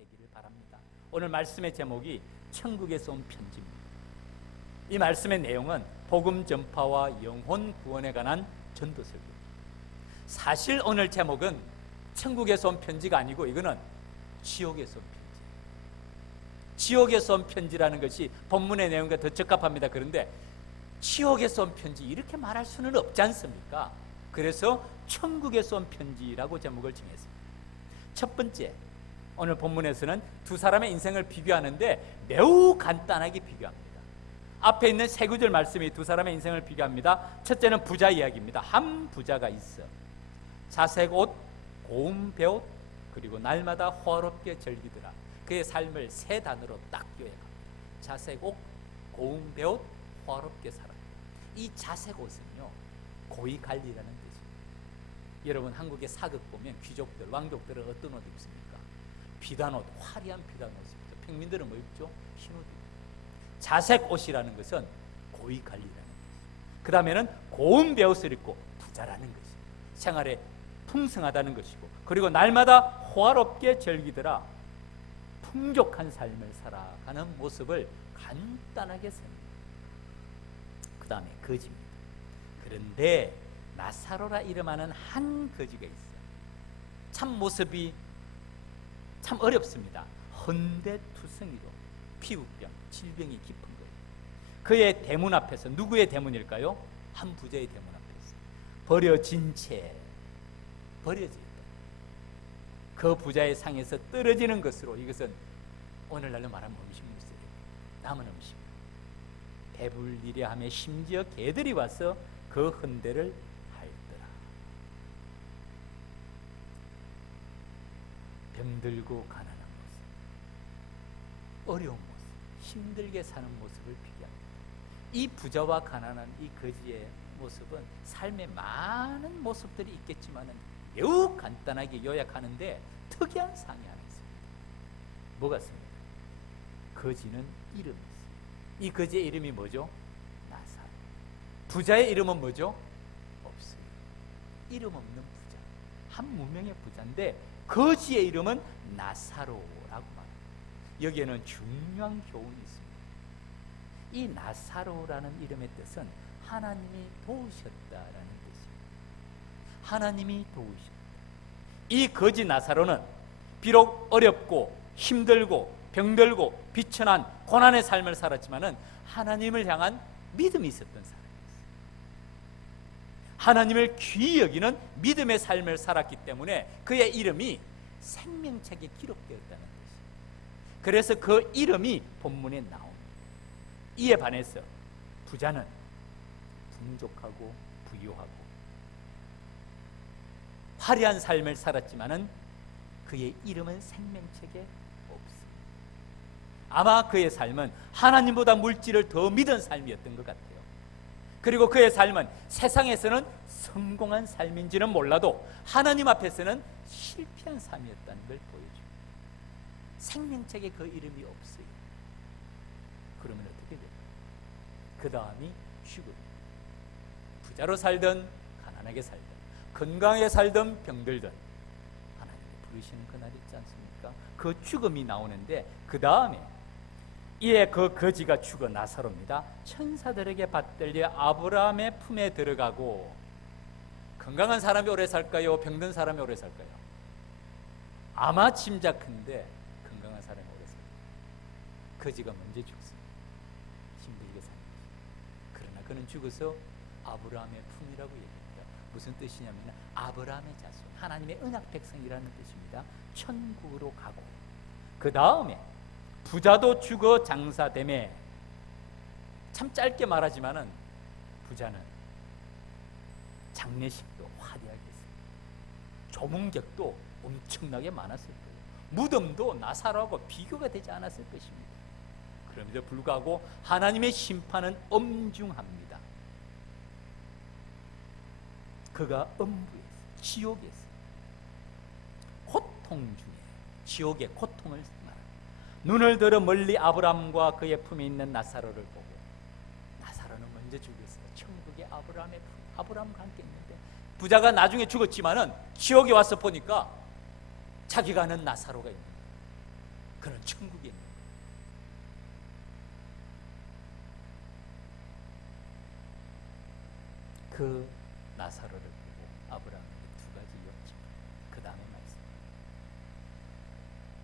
되기를 바랍니다. 오늘 말씀의 제목이 천국에서 온 편지입니다. 이 말씀의 내용은 복음 전파와 영혼 구원에 관한 전도서입니다. 사실 오늘 제목은 천국에서 온 편지가 아니고 이거는 지옥에서 온 편지. 지옥에서 온 편지라는 것이 본문의 내용과 더 적합합니다. 그런데 지옥에서 온 편지 이렇게 말할 수는 없지 않습니까? 그래서 천국에서 온 편지라고 제목을 정했습니다. 첫 번째, 오늘 본문에서는 두 사람의 인생을 비교하는데 매우 간단하게 비교합니다. 앞에 있는 세 구절 말씀이 두 사람의 인생을 비교합니다. 첫째는 부자 이야기입니다. 한 부자가 있어 자색 옷, 고운 배옷, 그리고 날마다 호화롭게 즐기더라. 그의 삶을 세 단어로 딱 요약합니다. 자색 옷, 고운 배옷, 호화롭게 살아. 이 자색 옷은요, 고위 관리라는 뜻입니다. 여러분 한국의 사극 보면 귀족들, 왕족들은 어떤 옷 입습니까? 비단 옷, 화려한 비단 옷 입죠. 평민들은 뭐 입죠? 흰 옷 입죠. 자색 옷이라는 것은 고위 관리라는 것이죠. 그 다음에는 고운 배옷을 입고 부자라는 것이죠. 생활에 풍성하다는 것이고, 그리고 날마다 호화롭게 즐기더라. 풍족한 삶을 살아가는 모습을 간단하게 씁니다. 그 다음에 거지입니다. 그런데 나사로라 이름하는 한 거지가 있어요. 참 모습이 참 어렵습니다. 헌데투성이로 피부병, 질병이 깊은 거예요. 그의 대문 앞에서, 누구의 대문일까요? 한 부자의 대문 앞에서 버려진 채, 버려져 있다. 그 부자의 상에서 떨어지는 것으로, 이것은 오늘날로 말하면 음식물이에요. 남은 음식. 배불리려 하며 심지어 개들이 와서 그 헌대를 핥더라. 병들고 가난한 모습, 어려운 모습, 힘들게 사는 모습을 비교합니다. 이 부자와 가난한 이 거지의 모습은 삶의 많은 모습들이 있겠지만 매우 간단하게 요약하는데 특이한 사항이 하나 있습니다. 뭐가 있습니까? 거지는 이름이 있어요. 이 거지의 이름이 뭐죠? 나사로. 부자의 이름은 뭐죠? 없어요. 이름 없는 부자, 한 무명의 부자인데 거지의 이름은 나사로라고 말합니다. 여기에는 중요한 교훈이 있습니다. 이 나사로라는 이름의 뜻은 하나님이 도우셨다라는 뜻입니다. 하나님이 도우셨다. 이 거지 나사로는 비록 어렵고 힘들고 병들고 비천한 고난의 삶을 살았지만은 하나님을 향한 믿음이 있었던 사람이었어요. 하나님을 귀히 여기는 믿음의 삶을 살았기 때문에 그의 이름이 생명책에 기록되었다는 것이에요. 그래서 그 이름이 본문에 나옵니다. 이에 반해서 부자는 풍족하고 부유하고 화려한 삶을 살았지만은 그의 이름은 생명책에 없습니다. 아마 그의 삶은 하나님보다 물질을 더 믿은 삶이었던 것 같아요. 그리고 그의 삶은 세상에서는 성공한 삶인지는 몰라도 하나님 앞에서는 실패한 삶이었다는 걸 보여줍니다. 생명책에 그 이름이 없어요. 그러면 어떻게 돼요? 그 다음이 죽음입니다. 부자로 살든 가난하게 살든 건강하게 살든 병들든 하나님이 부르시는 그날이 있지 않습니까? 그 죽음이 나오는데 그 다음에 이에 그 거지가 죽어 나사로입니다. 천사들에게 받들려 아브라함의 품에 들어가고, 건강한 사람이 오래 살까요? 병든 사람이 오래 살까요? 아마 짐작컨대 건강한 사람이 오래 살까요? 거지가 먼저 죽습니다. 힘들게 사는 거죠. 그러나 그는 죽어서 아브라함의 품이라고 얘기합니다. 무슨 뜻이냐면 아브라함의 자손, 하나님의 언약 백성이라는 뜻입니다. 천국으로 가고, 그 다음에 부자도 죽어 장사되매, 참 짧게 말하지만은 부자는 장례식도 화려하게 했습니다. 조문객도 엄청나게 많았을 거예요. 무덤도 나사로하고 비교가 되지 않았을 것입니다. 그럼에도 불구하고 하나님의 심판은 엄중합니다. 그가 엄부에서, 지옥에서 고통 중에 지옥의 고통을 말합니다. 눈을 들어 멀리 아브라함과 그의 품에 있는 나사로를 보고, 나사로는 먼저 죽었어요. 천국의 아브라함의 품, 아브라함과 함께 있는데 부자가 나중에 죽었지만은 지옥에 와서 보니까 자기가 아는 나사로가 있는 거예요. 그는 천국에 있는 거예요. 그 나사로를 보고 아브라함에게 두 가지 여쭤. 그 다음에 말씀.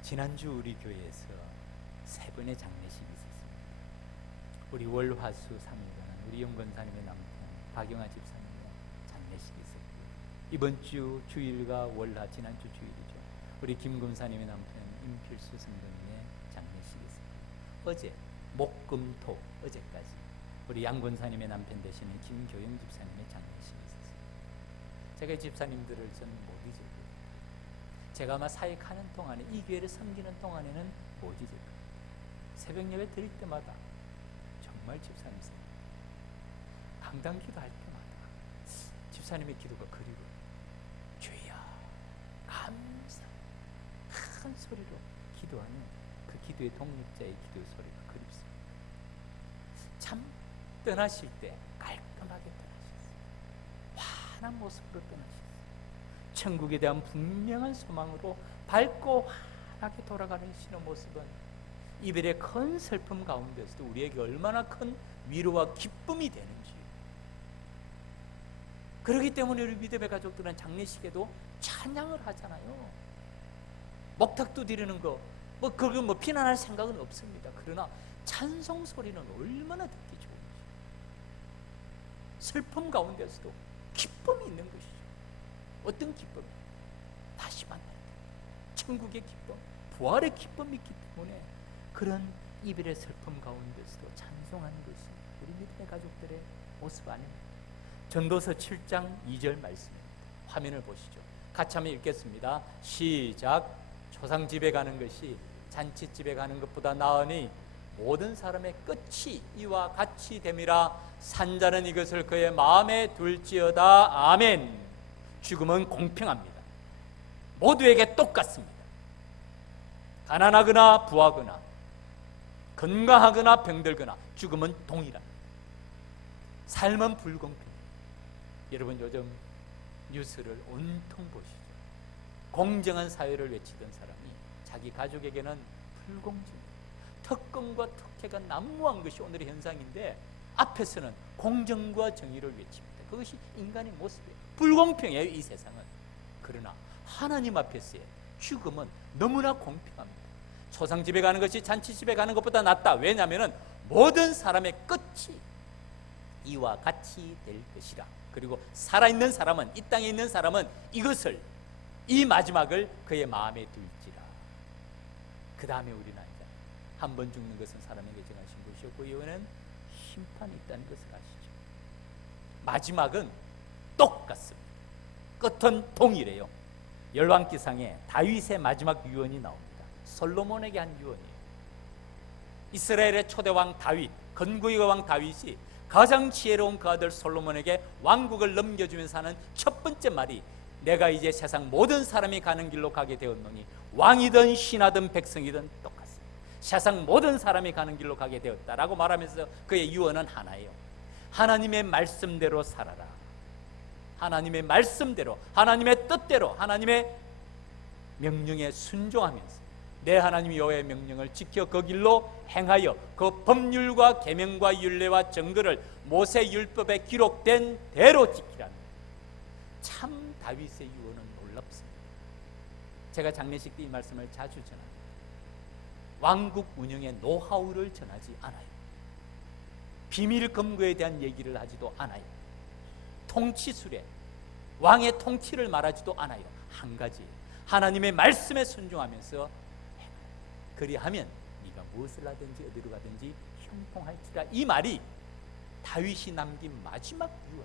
지난주 우리 교회에서 세 번의 장례식이 있었습니다. 우리 월화수 3일간 우리 영권사님의 남편 박영아 집사님의 장례식이 있었고요. 이번 주 주일과 월화 지난주 주일이죠. 우리 김금사님의 남편 임필수 선생님의 장례식이 있었고요. 어제 목금토 어제까지 우리 양권사님의 남편 되시는 김교영 집사님의 장례식이 있었어요. 제가 이 집사님들을 저는 못 잊을 거예요. 제가 아마 사역하는 동안에 이 교회를 섬기는 동안에는 못 잊을 거예요. 새벽 예배 드릴 때마다 정말 집사님 생각, 강단 기도할 때마다 집사님의 기도가 그리워요. 주여 감사, 큰 소리로 기도하는 그 기도의 독립자의 기도의 소리가 그립습니다. 참 떠나실 때 깔끔하게 떠나셨어요. 환한 모습으로 떠나셨어요. 천국에 대한 분명한 소망으로 밝고 환하게 돌아가시는 모습은 이별의 큰 슬픔 가운데서도 우리에게 얼마나 큰 위로와 기쁨이 되는지. 그렇기 때문에 우리 믿음의 가족들은 장례식에도 찬양을 하잖아요. 목탁도 드리는 거, 그걸 비난할 생각은 없습니다. 그러나 찬송 소리는 얼마나 듣기 좋은지. 슬픔 가운데서도 기쁨이 있는 것이죠. 어떤 기쁨? 다시 만날 때 천국의 기쁨, 부활의 기쁨이 있기 때문에 그런 이별의 슬픔 가운데서도 찬송하는 것이 우리 믿음의 가족들의 모습 아닙니까? 전도서 7장 2절 말씀입니다. 화면을 보시죠. 같이 한번 읽겠습니다. 시작. 초상집에 가는 것이 잔치집에 가는 것보다 나으니 모든 사람의 끝이 이와 같이 됨이라. 산자는 이것을 그의 마음에 둘지어다. 아멘. 죽음은 공평합니다. 모두에게 똑같습니다. 가난하거나 부하거나 건강하거나 병들거나 죽음은 동일합니다. 삶은 불공평. 여러분 요즘 뉴스를 온통 보시죠. 공정한 사회를 외치던 사람이 자기 가족에게는 불공정해요. 특권과 특혜가 난무한 것이 오늘의 현상인데 앞에서는 공정과 정의를 외칩니다. 그것이 인간의 모습이에요. 불공평해요, 이 세상은. 그러나 하나님 앞에서의 죽음은 너무나 공평합니다. 초상집에 가는 것이 잔치집에 가는 것보다 낫다. 왜냐하면 모든 사람의 끝이 이와 같이 될 것이라. 그리고 살아있는 사람은, 이 땅에 있는 사람은 이것을, 이 마지막을 그의 마음에 둘지라. 그 다음에 우리는 알잖아요. 한 번 죽는 것은 사람에게 정하신 것이었고 이후에는 심판이 있다는 것을 아시죠. 마지막은 똑같습니다. 끝은 동일해요. 열왕기상에 다윗의 마지막 유언이 나옵니다. 솔로몬에게 한 유언이에요. 이스라엘의 초대왕 다윗, 건국의 왕 다윗이 가장 지혜로운 그 아들 솔로몬에게 왕국을 넘겨주면서 하는 첫 번째 말이, 내가 이제 세상 모든 사람이 가는 길로 가게 되었노니 왕이든 신하든 백성이든 똑같습니다. 세상 모든 사람이 가는 길로 가게 되었다라고 말하면서 그의 유언은 하나예요. 하나님의 말씀대로 살아라. 하나님의 말씀대로, 하나님의 뜻대로, 하나님의 명령에 순종하면서 내 하나님 여호와의 명령을 지켜 그 길로 행하여 그 법률과 계명과 율례와 정거를 모세 율법에 기록된 대로 지키라는. 참 다윗의 유언은 놀랍습니다. 제가 장례식 때 이 말씀을 자주 전합니다. 왕국 운영의 노하우를 전하지 않아요. 비밀 검거에 대한 얘기를 하지도 않아요. 통치술에 왕의 통치를 말하지도 않아요. 한 가지, 하나님의 말씀에 순종하면서 그리하면 네가 무엇을 하든지 어디로 가든지 형통할지라. 이 말이 다윗이 남긴 마지막 유언.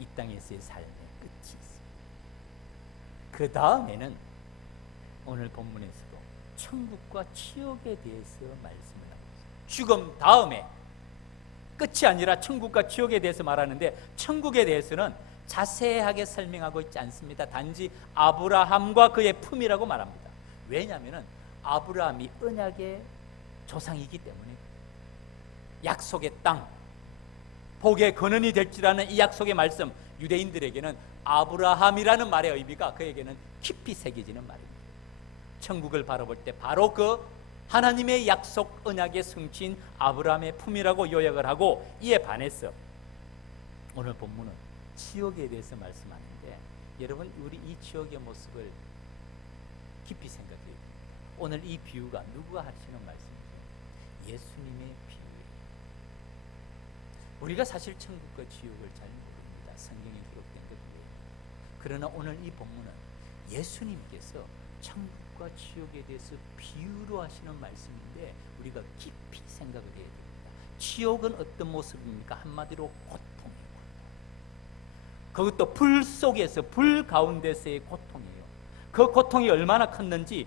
이 땅에서의 삶의 끝이 있습니다. 그 다음에는 오늘 본문에서도 천국과 지옥에 대해서 말씀을 하고 있습니다. 죽음 다음에 끝이 아니라 천국과 지옥에 대해서 말하는데, 천국에 대해서는 자세하게 설명하고 있지 않습니다. 단지 아브라함과 그의 품이라고 말합니다. 왜냐하면 아브라함이 언약의 조상이기 때문에 약속의 땅, 복의 근원이 될지라는 이 약속의 말씀, 유대인들에게는 아브라함이라는 말의 의미가 그에게는 깊이 새겨지는 말입니다. 천국을 바라볼 때 바로 그 하나님의 약속 언약의 성취인 아브라함의 품이라고 요약을 하고, 이에 반해서 오늘 본문은 지옥에 대해서 말씀하는데, 여러분 우리 이 지옥의 모습을 깊이 생각해야 됩니다. 오늘 이 비유가 누구가 하시는 말씀이죠? 예수님의 비유예요. 우리가 사실 천국과 지옥을 잘 모릅니다. 성경에 기록된 것들이에요. 그러나 오늘 이 본문은 예수님께서 천국과 지옥에 대해서 비유로 하시는 말씀인데, 우리가 깊이 생각을 해야 됩니다. 지옥은 어떤 모습입니까? 한마디로 고통이에요. 그것도 불 속에서, 불 가운데서의 고통이에요. 그 고통이 얼마나 컸는지,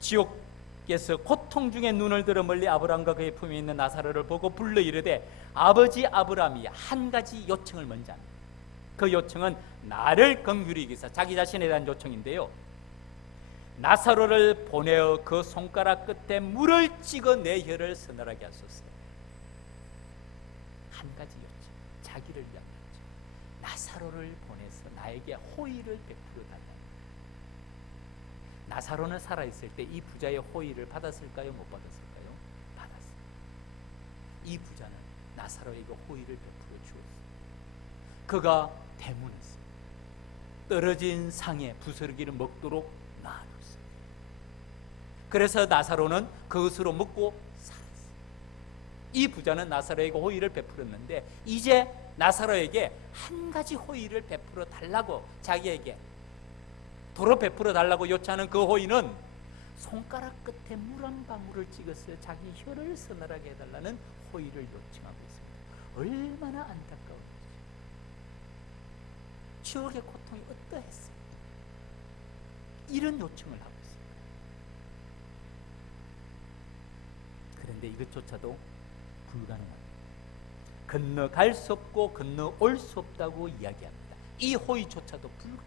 지옥에서 고통 중에 눈을 들어 멀리 아브라함과 그의 품에 있는 나사로를 보고 불러 이르되, 아버지 아브라함이 한 가지 요청을 먼저 합니다. 그 요청은 나를 긍휼히 여기사, 자기 자신에 대한 요청인데요, 나사로를 보내어 그 손가락 끝에 물을 찍어 내 혀를 서늘하게 하소서. 한 가지 요청, 자기를 위한 요청. 나사로를 보내서 나에게 호의를 베풀어 달라. 나사로는 살아있을 때 이 부자의 호의를 받았을까요? 못 받았을까요? 받았어요. 이 부자는 나사로에게 호의를 베풀어 주었어요. 그가 대문했어요. 떨어진 상에 부스러기를 먹도록 놔뒀어요. 그래서 나사로는 그것으로 먹고 살았어요. 이 부자는 나사로에게 호의를 베풀었는데, 이제 나사로에게 한 가지 호의를 베풀어 달라고, 자기에게 도로 베풀어 달라고 요청하는 그 호의는 손가락 끝에 물 한 방울을 찍어서 자기 혀를 서늘하게 해달라는 호의를 요청하고 있습니다. 얼마나 안타까운지. 지옥의 고통이 어떠했어요? 이런 요청을 하고 있습니다. 그런데 이것조차도 불가능합니다. 건너갈 수 없고 건너올 수 없다고 이야기합니다. 이 호의조차도 불가능합니다.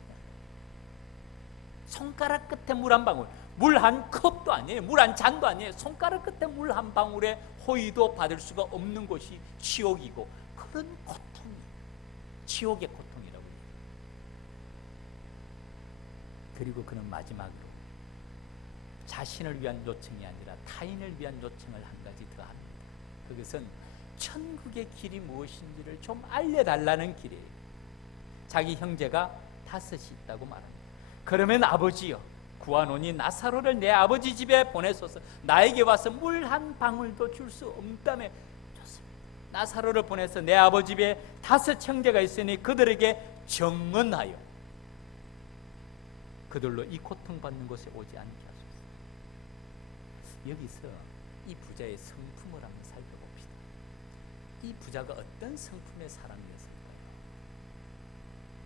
손가락 끝에 물 한 방울, 물 한 컵도 아니에요. 물 한 잔도 아니에요. 손가락 끝에 물 한 방울의 호의도 받을 수가 없는 곳이 지옥이고, 그런 고통이 지옥의 고통이라고 해요. 그리고 그는 마지막으로 자신을 위한 요청이 아니라 타인을 위한 요청을 한 가지 더 합니다. 그것은 천국의 길이 무엇인지를 좀 알려달라는 길이에요. 자기 형제가 5이 있다고 말합니다. 그러면 아버지여, 구하노니 나사로를 내 아버지 집에 보내소서. 나에게 와서 물 한 방울도 줄 수 없다며. 좋습니다. 나사로를 보내서 내 아버지 집에 5 형제가 있으니 그들에게 정언하여 그들로 이 고통받는 곳에 오지 않게 하소서. 여기서 이 부자의 성품을 한번 살펴봅시다. 이 부자가 어떤 성품의 사람이었을까요?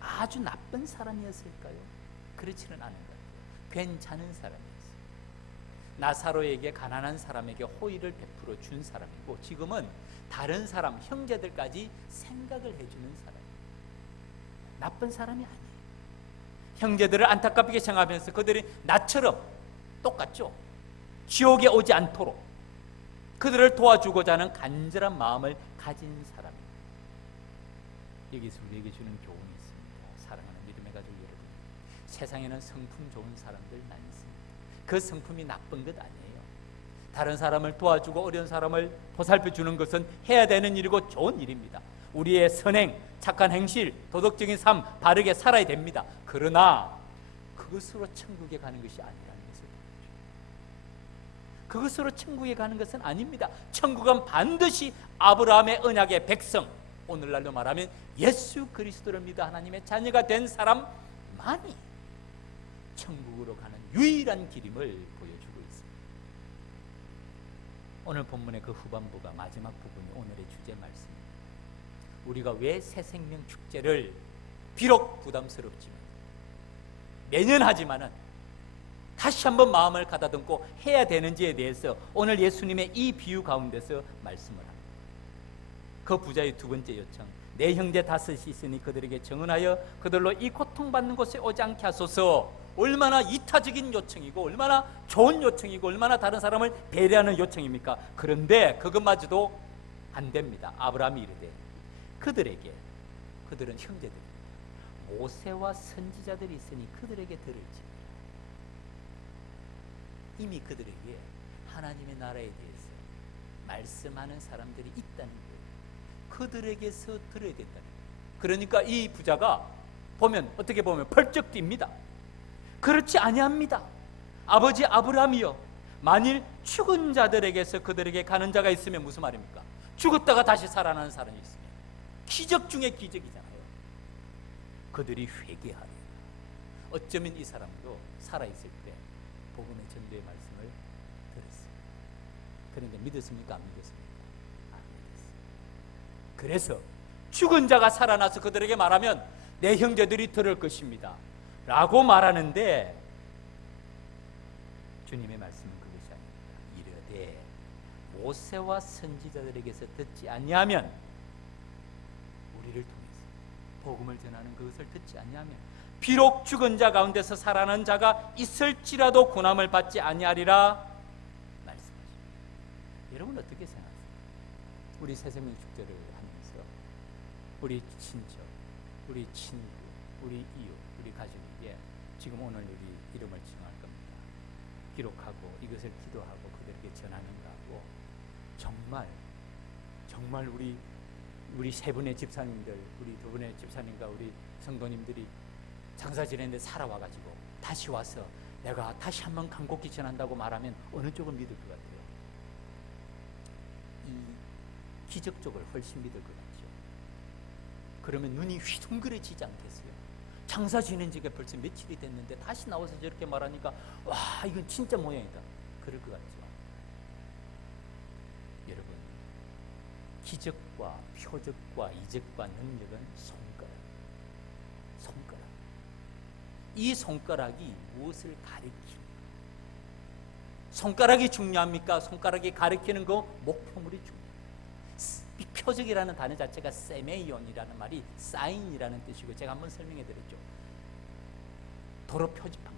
아주 나쁜 사람이었을까요? 그렇지는 않은 것 같아요. 괜찮은 사람이었어요. 나사로에게, 가난한 사람에게 호의를 베풀어 준 사람이고, 지금은 다른 사람, 형제들까지 생각을 해주는 사람이에요. 나쁜 사람이 아니에요. 형제들을 안타깝게 생각하면서 그들이 나처럼 똑같죠? 지옥에 오지 않도록 그들을 도와주고자 하는 간절한 마음을 가진 사람입니다. 여기서 우리에게 주는 교훈이 있습니다. 사랑하는 믿음의 가족 여러분, 세상에는 성품 좋은 사람들 많습니다. 그 성품이 나쁜 것 아니에요. 다른 사람을 도와주고 어려운 사람을 보살펴주는 것은 해야 되는 일이고 좋은 일입니다. 우리의 선행, 착한 행실, 도덕적인 삶 바르게 살아야 됩니다. 그러나 그것으로 천국에 가는 것이 아니라는 것을, 그것으로 천국에 가는 것은 아닙니다. 천국은 반드시 아브라함의 언약의 백성, 오늘날로 말하면 예수 그리스도를 믿어 하나님의 자녀가 된 사람만이 천국으로 가는 유일한 길임을 보여주고 있습니다. 오늘 본문의 그 후반부가, 마지막 부분이 오늘의 주제 말씀입니다. 우리가 왜 새생명 축제를 비록 부담스럽지만 매년 하지만은 다시 한번 마음을 가다듬고 해야 되는지에 대해서 오늘 예수님의 이 비유 가운데서 말씀을 합니다. 그 부자의 두 번째 요청, 내 형제 5이 있으니 그들에게 정언하여 그들로 이 고통받는 곳에 오지 않게 하소서. 얼마나 이타적인 요청이고, 얼마나 좋은 요청이고, 얼마나 다른 사람을 배려하는 요청입니까? 그런데 그것마저도 안 됩니다. 아브라함이 이르되 그들에게, 그들은 형제들입니다. 모세와 선지자들이 있으니 그들에게 들을지. 이미 그들에게 하나님의 나라에 대해서 말씀하는 사람들이 있다는 거예요. 그들에게서 들어야 된다는 거예요. 그러니까 이 부자가 보면 어떻게 보면 펄쩍 뜁니다. 그렇지 아니합니다. 아버지 아브라함이여, 만일 죽은 자들에게서 그들에게 가는 자가 있으면 무슨 말입니까? 죽었다가 다시 살아나는 사람이 있으면 기적 중에 기적이잖아요. 그들이 회개하리라. 어쩌면 이 사람도 살아있을 때 복음의 전도의 말씀을 들었어요. 그런데 믿었습니까? 안 믿었습니까? 안 믿었어요. 그래서 죽은 자가 살아나서 그들에게 말하면 내 형제들이 들을 것입니다 라고 말하는데, 주님의 말씀은 그것이 아닙니다. 이르되 모세와 선지자들에게서 듣지 아니하면, 우리를 통해서 복음을 전하는 그것을 듣지 아니하면 비록 죽은 자 가운데서 살아난 자가 있을지라도 고난을 받지 아니하리라 말씀하십니다. 여러분 어떻게 생각하세요? 우리 새생명 축제를 하면서 우리 친척, 우리 친구, 우리 이웃, 우리 가족에게 지금 오늘 우리 이름을 칭할 겁니다. 기록하고 이것을 기도하고 그들에게 전하는가 하고, 정말 우리 세 분의 집사님들, 우리 두 분의 집사님과 우리 성도님들이 장사 지내는데 살아와가지고 다시 와서 내가 다시 한번 간곡히 전한다고 말하면 어느 쪽을 믿을 것 같아요? 이 기적 쪽을 훨씬 믿을 것 같죠. 그러면 눈이 휘둥그레지지 않겠어요? 장사 지낸 지가 벌써 며칠이 됐는데 다시 나와서 저렇게 말하니까 와, 이건 진짜 모양이다, 그럴 것 같죠. 여러분, 기적과 표적과 이적과 능력은 손가락. 이 손가락이 무엇을 가리키는, 손가락이 중요합니까? 손가락이 가리키는 그 목표물이 중요해요. 이 표적이라는 단어 자체가 세메이온이라는 말이 사인이라는 뜻이고, 제가 한번 설명해 드렸죠. 도로 표지판,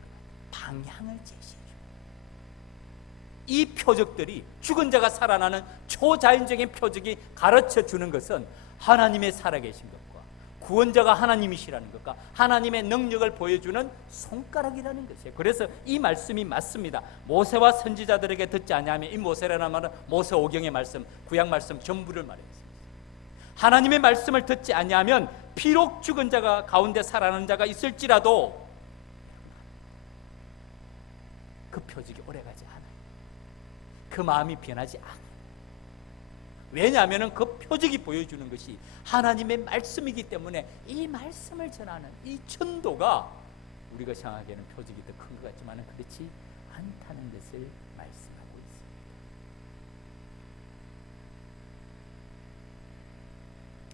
방향을 제시해요. 이 표적들이, 죽은 자가 살아나는 초자연적인 표적이 가르쳐 주는 것은 하나님의 살아계신 것과 구원자가 하나님이시라는 것과 하나님의 능력을 보여주는 손가락이라는 것이에요. 그래서 이 말씀이 맞습니다. 모세와 선지자들에게 듣지 아니하면, 이 모세라는 말은 모세 오경의 말씀, 구약 말씀 전부를 말했습니다. 하나님의 말씀을 듣지 아니하면 비록 죽은 자가 가운데 살아나는 자가 있을지라도 그 표적이 오래가지 않아요. 그 마음이 변하지 않아요. 왜냐하면 그 표적이 보여주는 것이 하나님의 말씀이기 때문에 이 말씀을 전하는 이 전도가 우리가 생각하기에는 표적이 더 큰 것 같지만 그렇지 않다는 것을 말씀하고 있습니다.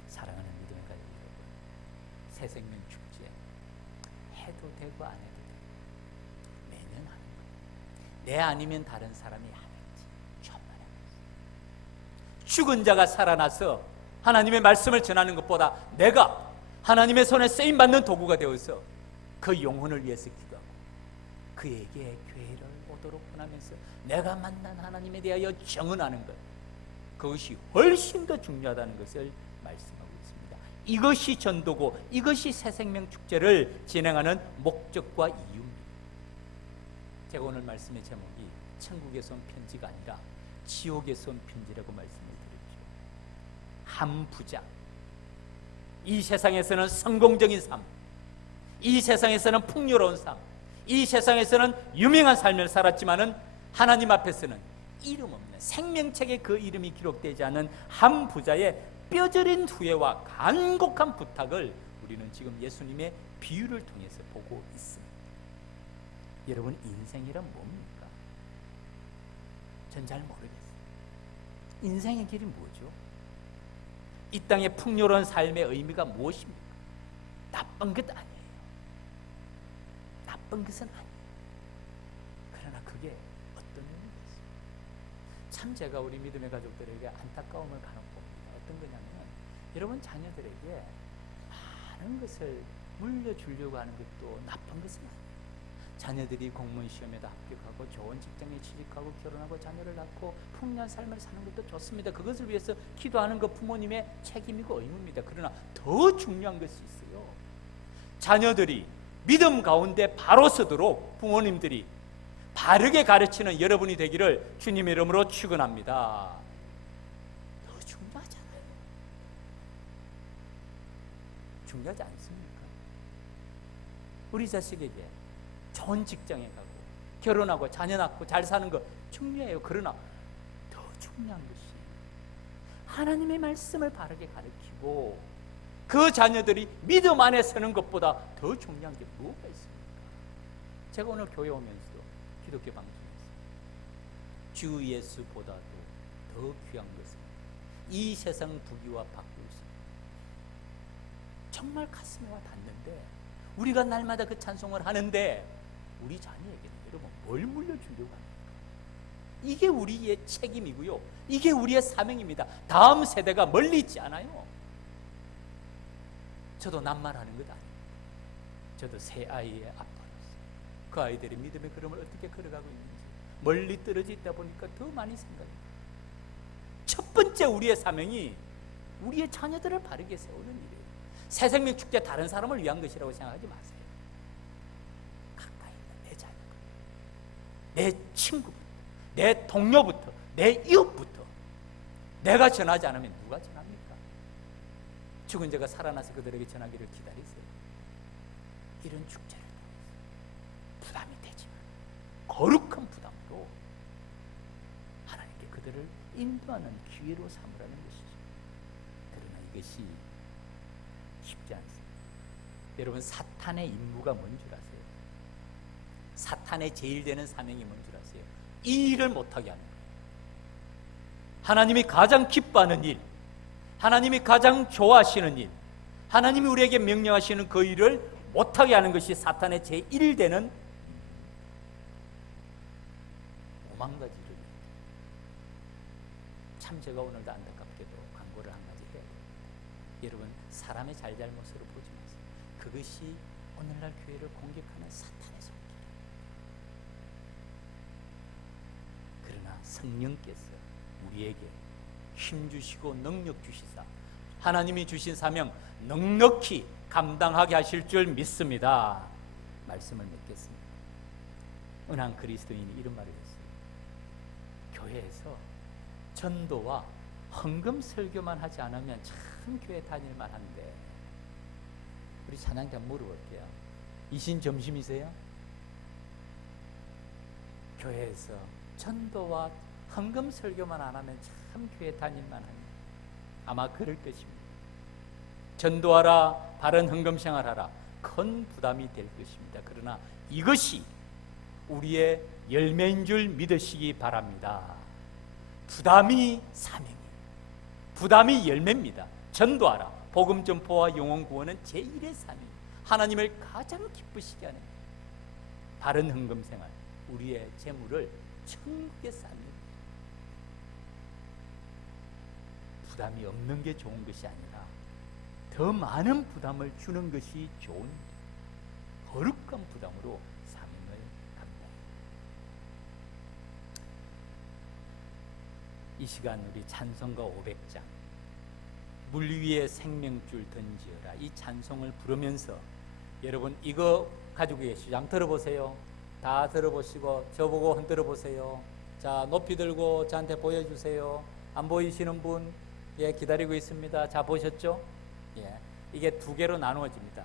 사랑하는 믿음의 가족 여러분, 새생명 축제 해도 되고 안 해도 되고 매년 하는 거예요. 내 아니면 다른 사람이 하는지 정말 죽은 자가 살아나서 하나님의 말씀을 전하는 것보다 내가 하나님의 손에 쓰임받는 도구가 되어서 그 영혼을 위해서 기도하고 그에게 교회를 오도록 권하면서 내가 만난 하나님에 대하여 정언하는 것, 그것이 훨씬 더 중요하다는 것을 말씀하고 있습니다. 이것이 전도고 이것이 새생명 축제를 진행하는 목적과 이유입니다. 제가 오늘 말씀의 제목이 천국에서 온 편지가 아니라 지옥에서 온 편지라고 말씀을 드렸죠. 한 부자, 이 세상에서는 성공적인 삶, 이 세상에서는 풍요로운 삶, 이 세상에서는 유명한 삶을 살았지만은 하나님 앞에서는 이름 없는, 생명책에 그 이름이 기록되지 않은 한 부자의 뼈저린 후회와 간곡한 부탁을 우리는 지금 예수님의 비유를 통해서 보고 있습니다. 여러분, 인생이란 뭡니까? 전 잘 모르겠어요. 인생의 길이 뭐죠? 이 땅의 풍요로운 삶의 의미가 무엇입니까? 나쁜 것 아니에요. 나쁜 것은 아니에요. 그러나 그게 어떤 의미겠어요? 참 제가 우리 믿음의 가족들에게 안타까움을 간혹 봅니다. 어떤 거냐면, 여러분 자녀들에게 많은 것을 물려주려고 하는 것도 나쁜 것은 아니에요. 자녀들이 공무원 시험에도 합격하고 좋은 직장에 취직하고 결혼하고 자녀를 낳고 풍요한 삶을 사는 것도 좋습니다. 그것을 위해서 기도하는 것 부모님의 책임이고 의무입니다. 그러나 더 중요한 것이 있어요. 자녀들이 믿음 가운데 바로 서도록 부모님들이 바르게 가르치는 여러분이 되기를 주님의 이름으로 축원합니다. 더 중요하잖아요. 중요하지 않습니까? 우리 자식에게 좋은 직장에 가고 결혼하고 자녀 낳고 잘 사는 거 중요해요. 그러나 더 중요한 것이 하나님의 말씀을 바르게 가르치고 그 자녀들이 믿음 안에 서는 것보다 더 중요한 게 뭐가 있습니까? 제가 오늘 교회 오면서도 기독교 방송에서 주 예수보다도 더 귀한 것은 이 세상 부귀와 바꿀 수 정말 가슴에 와 닿는데 우리가 날마다 그 찬송을 하는데 우리 자녀에게는 여러분 뭘 물려주려고 합니까? 이게 우리의 책임이고요. 이게 우리의 사명입니다. 다음 세대가 멀리 있지 않아요. 저도 낱말하는 것 아닙니다. 저도 세 아이의 아빠로서 그 아이들의 믿음의 걸음을 어떻게 걸어가고 있는지 멀리 떨어져 있다 보니까 더 많이 생각해요. 첫 번째 우리의 사명이 우리의 자녀들을 바르게 세우는 일이에요. 새생명 축제 다른 사람을 위한 것이라고 생각하지 마세요. 가까이 있는 내 자녀가, 내 친구부터, 내 동료부터, 내 이웃부터 내가 전하지 않으면 누가 전합니까? 죽은 자가 살아나서 그들에게 전하기를 기다리세요. 이런 축제를 부담이 되지만 거룩한 부담으로 하나님께 그들을 인도하는 기회로 삼으라는 것이죠. 그러나 이것이 쉽지 않습니다. 여러분, 사탄의 임무가 뭔 줄 아세요? 사탄의 제일 되는 사명이 뭔 줄 아세요? 이 일을 못하게 하는 거예요. 하나님이 가장 기뻐하는 일, 하나님이 가장 좋아하시는 일, 하나님이 우리에게 명령하시는 그 일을 못하게 하는 것이 사탄의 제1 되는 오만가지를. 참 제가 오늘도 안타깝게도 광고를 한 가지 해야 됩니다. 여러분, 사람의 잘잘못으로 보지 마세요. 그것이 오늘날 교회를 공격하는 사탄의 손길. 그러나 성령께서 우리에게 힘주시고 능력 주시사 하나님이 주신 사명 넉넉히 감당하게 하실 줄 믿습니다. 말씀을 맺겠습니다. 은한 그리스도인이 이런 말을 했어요. 교회에서 전도와 헌금 설교만 하지 않으면 참 교회 다닐만 한데, 우리 찬양자 물어볼게요. 이신 점심이세요? 교회에서 전도와 헌금 설교만 안 하면 참 교회 다닐만 합니다. 아마 그럴 것입니다. 전도하라, 바른 헌금 생활하라, 큰 부담이 될 것입니다. 그러나 이것이 우리의 열매인 줄 믿으시기 바랍니다. 부담이 사명이에요. 부담이 열매입니다. 전도하라, 복음 전포와 영혼 구원은 제1의 사명, 하나님을 가장 기쁘시게 하는 바른 헌금 생활, 우리의 재물을 천국에 쌓는, 부담이 없는 게 좋은 것이 아니라 더 많은 부담을 주는 것이 좋은 거룩한 부담으로 사명을 감당합니다. 이 시간 우리 찬송가 500장 물 위에 생명줄 던지어라, 이 찬송을 부르면서 여러분 이거 가지고 계시죠? 한번 들어보세요. 다 들어보시고 저보고 흔들어 보세요. 자, 높이 들고 저한테 보여주세요. 안 보이시는 분, 예, 기다리고 있습니다. 자, 보셨죠? 예, 이게 두 개로 나누어집니다.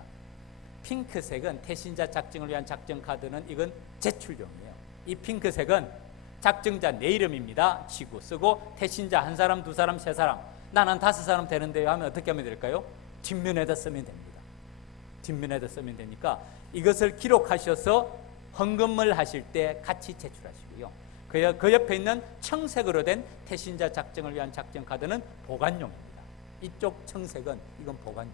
핑크색은 태신자 작정을 위한 작정 카드는 이건 제출용이에요. 이 핑크색은 작정자 내 이름입니다. 치고 쓰고, 태신자 한 사람, 두 사람, 세 사람, 난 한 5사람 되는데요 하면 어떻게 하면 될까요? 뒷면에다 쓰면 됩니다. 뒷면에다 쓰면 되니까 이것을 기록하셔서 헌금을 하실 때 같이 제출하시고요. 그 옆에 있는 청색으로 된 태신자 작정을 위한 작정 카드는 보관용입니다. 이쪽 청색은 이건 보관용.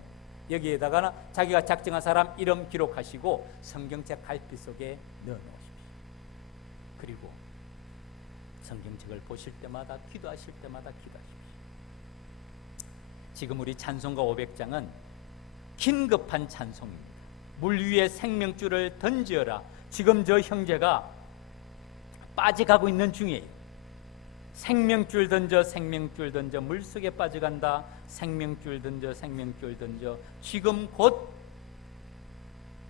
여기에다가 자기가 작정한 사람 이름 기록하시고 성경책 갈피 속에 넣어놓으십시오. 그리고 성경책을 보실 때마다, 기도하실 때마다 기도하십시오. 지금 우리 찬송가 500장은 긴급한 찬송입니다. 물 위에 생명줄을 던지어라. 지금 저 형제가 빠져가고 있는 중이에요. 생명줄 던져, 생명줄 던져, 물속에 빠져간다. 생명줄 던져, 생명줄 던져, 지금 곧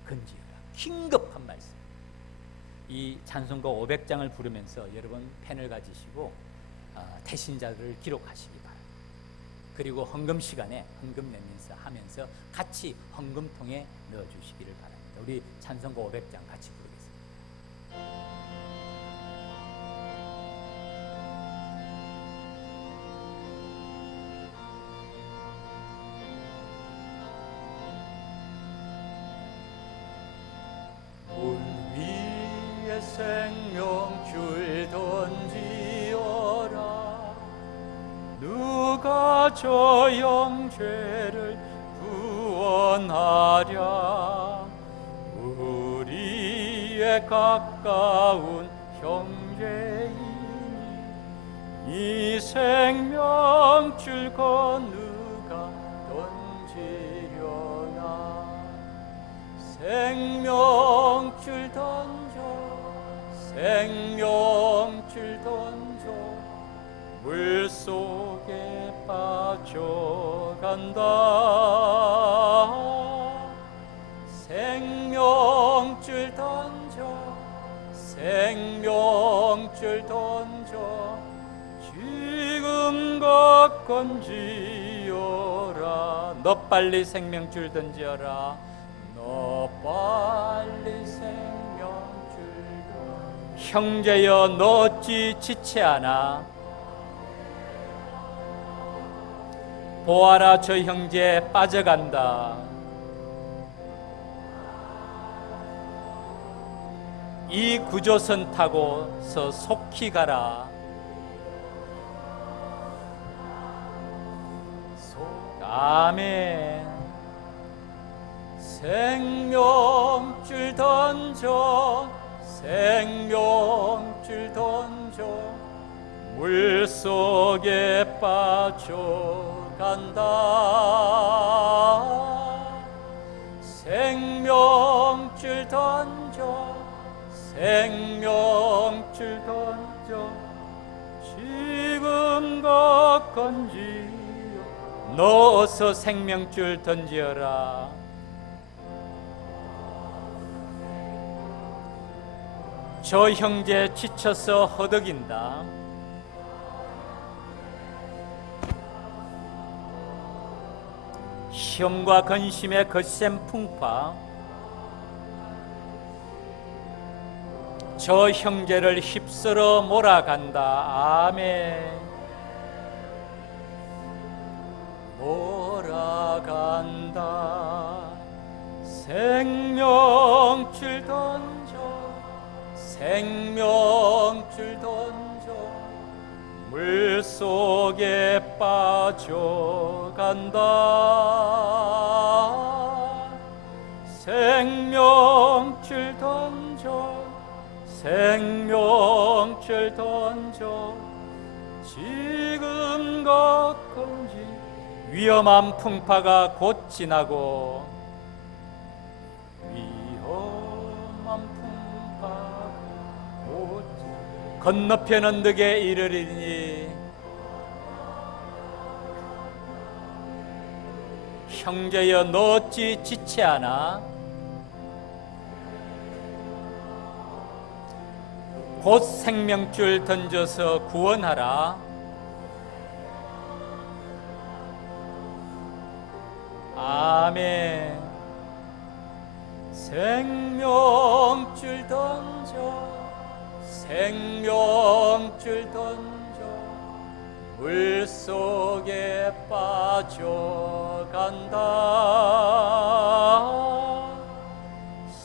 건지어라. 긴급한 말씀. 이 찬송가 500장을 부르면서 여러분 펜을 가지시고 태신자들을 기록하시기 바랍니다. 그리고 헌금 시간에 헌금 내면서 하면서 같이 헌금통에 넣어주시기를 바랍니다. 우리 찬송가 500장 같이 부르겠습니다. 생명줄 던지어라. 누가 저 영죄를 구원하랴. 우리의 가까운 형제이니 이 생명줄 건너가 던지려나. 생명줄 던져 생명줄 던져 물속에 빠져간다. 생명줄 던져 생명줄 던져 지금껏 건지어라. 너 빨리 생명줄 던지어라. 너 빨리 생명줄 형제여 너 어찌 지체하나. 보아라 저 형제 빠져간다. 이 구조선 타고서 속히 가라. 아멘. 생명줄 던져 생명줄 던져 물속에 빠져간다. 생명줄 던져 생명줄 던져 지금껏 건지어. 너 어서 생명줄 던지어라. 저 형제 지쳐서 허덕인다. 시험과 근심의 거센 풍파 저 형제를 휩쓸어 몰아간다. 아멘. 몰아간다. 생명줄 던져 생명줄 던져 물속에 빠져간다. 생명줄 던져 생명줄 던져 지금껏 건지. 위험한 풍파가 곧 지나고 건너편 언덕에 이르리니 형제여 너 어찌 지체하나. 곧 생명줄 던져서 구원하라. 아멘. 생명줄 던져 생명줄 던져 물속에 빠져간다.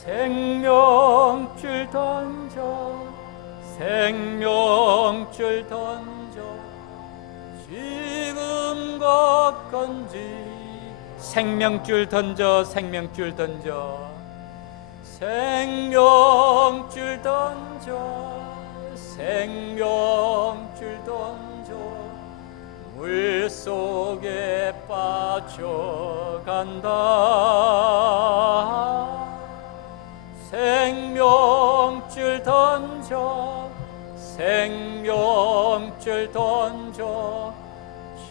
생명줄 던져 생명줄 던져 지금껏 건지. 생명줄 던져 생명줄 던져 생명줄 던져 생명줄 던져 물속에 빠져간다. 생명줄 던져 생명줄 던져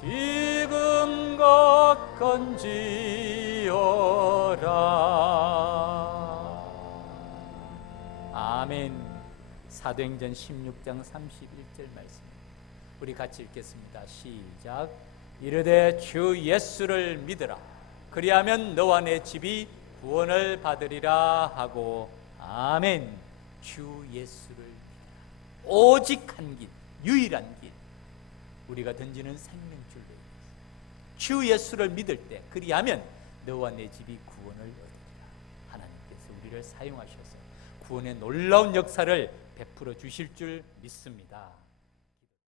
지금껏 건지어라. 아멘. 사도행전 16장 31절 말씀. 우리 같이 읽겠습니다. 시작. 이르되 주 예수를 믿으라. 그리하면 너와 내 집이 구원을 받으리라 하고. 아멘. 주 예수를 믿으라. 오직 한 길, 유일한 길. 우리가 던지는 생명줄로 주 예수를 믿을 때, 그리하면 너와 내 집이 구원을 얻으리라. 하나님께서 우리를 사용하셔서 구원의 놀라운 역사를 베풀어 주실 줄 믿습니다.